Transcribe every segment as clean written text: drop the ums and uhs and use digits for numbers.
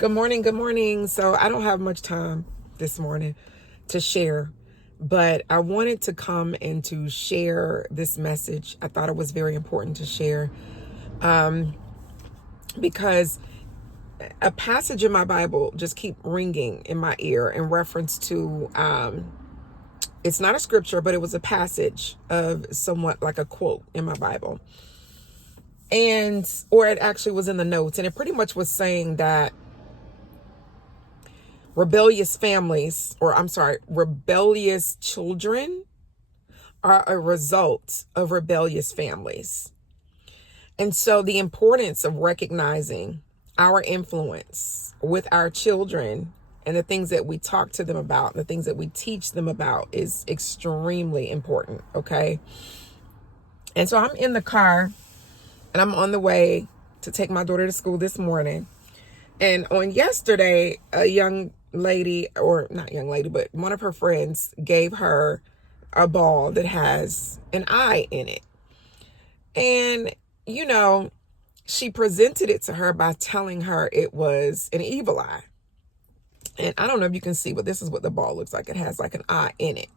Good morning. Good morning. So I don't have much time this morning to share, but I wanted to come and to share this message. I thought it was very important to share because a passage in my Bible just keep ringing in my ear in reference to, it's not a scripture, but it was a passage of somewhat like a quote in my Bible. Or it actually was in the notes, and it pretty much was saying that rebellious children are a result of rebellious families. And so the importance of recognizing our influence with our children and the things that we talk to them about, the things that we teach them about is extremely important, okay? And so I'm in the car and I'm on the way to take my daughter to school this morning. And on yesterday, a young lady, or not young lady, but one of her friends gave her a ball that has an eye in it. And, she presented it to her by telling her it was an evil eye. And I don't know if you can see, but this is what the ball looks like. It has like an eye in it.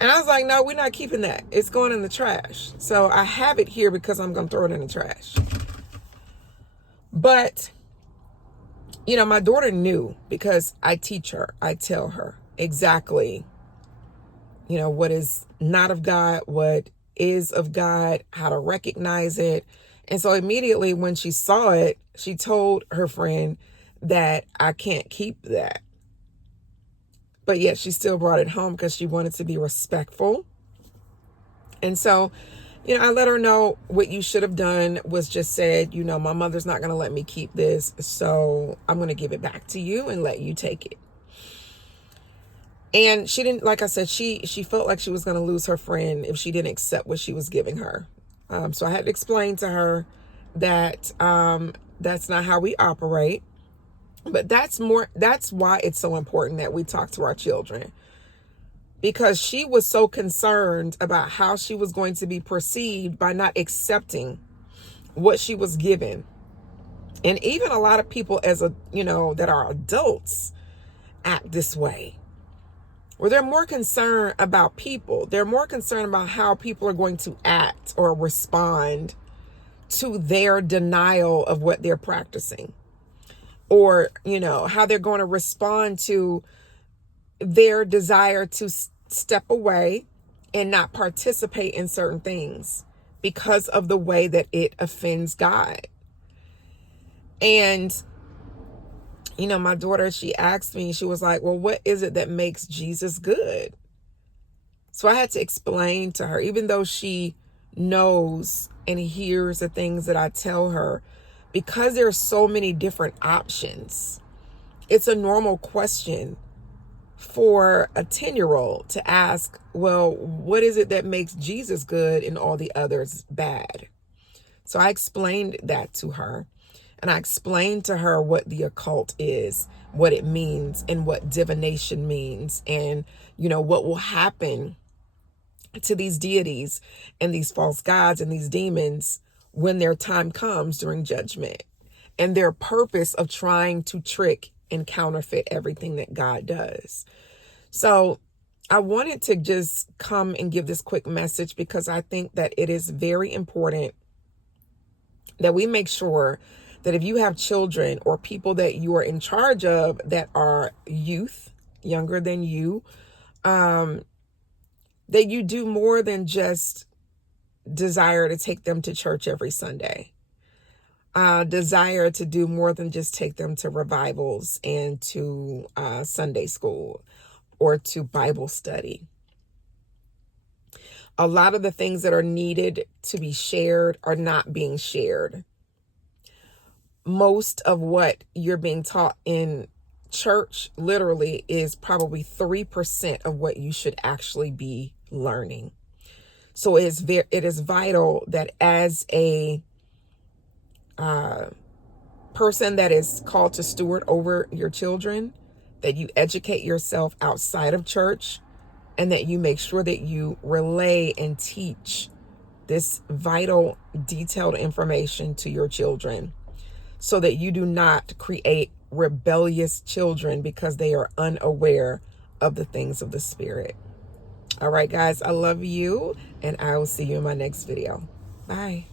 And I was like, no, we're not keeping that. It's going in the trash. So I have it here because I'm going to throw it in the trash. But my daughter knew because I teach her, I tell her exactly, what is not of God, what is of God, how to recognize it. And so immediately when she saw it, she told her friend that I can't keep that. But yet she still brought it home because she wanted to be respectful. And so, I let her know what you should have done was just said, my mother's not going to let me keep this. So I'm going to give it back to you and let you take it. And she didn't, like I said, she felt like she was going to lose her friend if she didn't accept what she was giving her. So I had to explain to her that that's not how we operate. But that's why it's so important that we talk to our children. Because she was so concerned about how she was going to be perceived by not accepting what she was given. And even a lot of people that are adults act this way. Where they're more concerned about people. They're more concerned about how people are going to act or respond to their denial of what they're practicing. Or, how they're going to respond to their desire to step away and not participate in certain things because of the way that it offends God. And my daughter, she asked me, she was like, well, what is it that makes Jesus good? So I had to explain to her, even though she knows and hears the things that I tell her, because there are so many different options. It's a normal question for a 10-year-old to ask, well, what is it that makes Jesus good and all the others bad? So I explained that to her. And I explained to her what the occult is, what it means, and what divination means, and, what will happen to these deities and these false gods and these demons when their time comes during judgment, and their purpose of trying to trick and counterfeit everything that God does. So I wanted to just come and give this quick message because I think that it is very important that we make sure that if you have children or people that you are in charge of that are youth, younger than you, that you do more than just desire to take them to church every Sunday. Desire to do more than just take them to revivals and to Sunday school or to Bible study. A lot of the things that are needed to be shared are not being shared. Most of what you're being taught in church literally is probably 3% of what you should actually be learning. So it is vital that as a person that is called to steward over your children, that you educate yourself outside of church and that you make sure that you relay and teach this vital, detailed information to your children so that you do not create rebellious children because they are unaware of the things of the Spirit. All right, guys, I love you, and I will see you in my next video. Bye.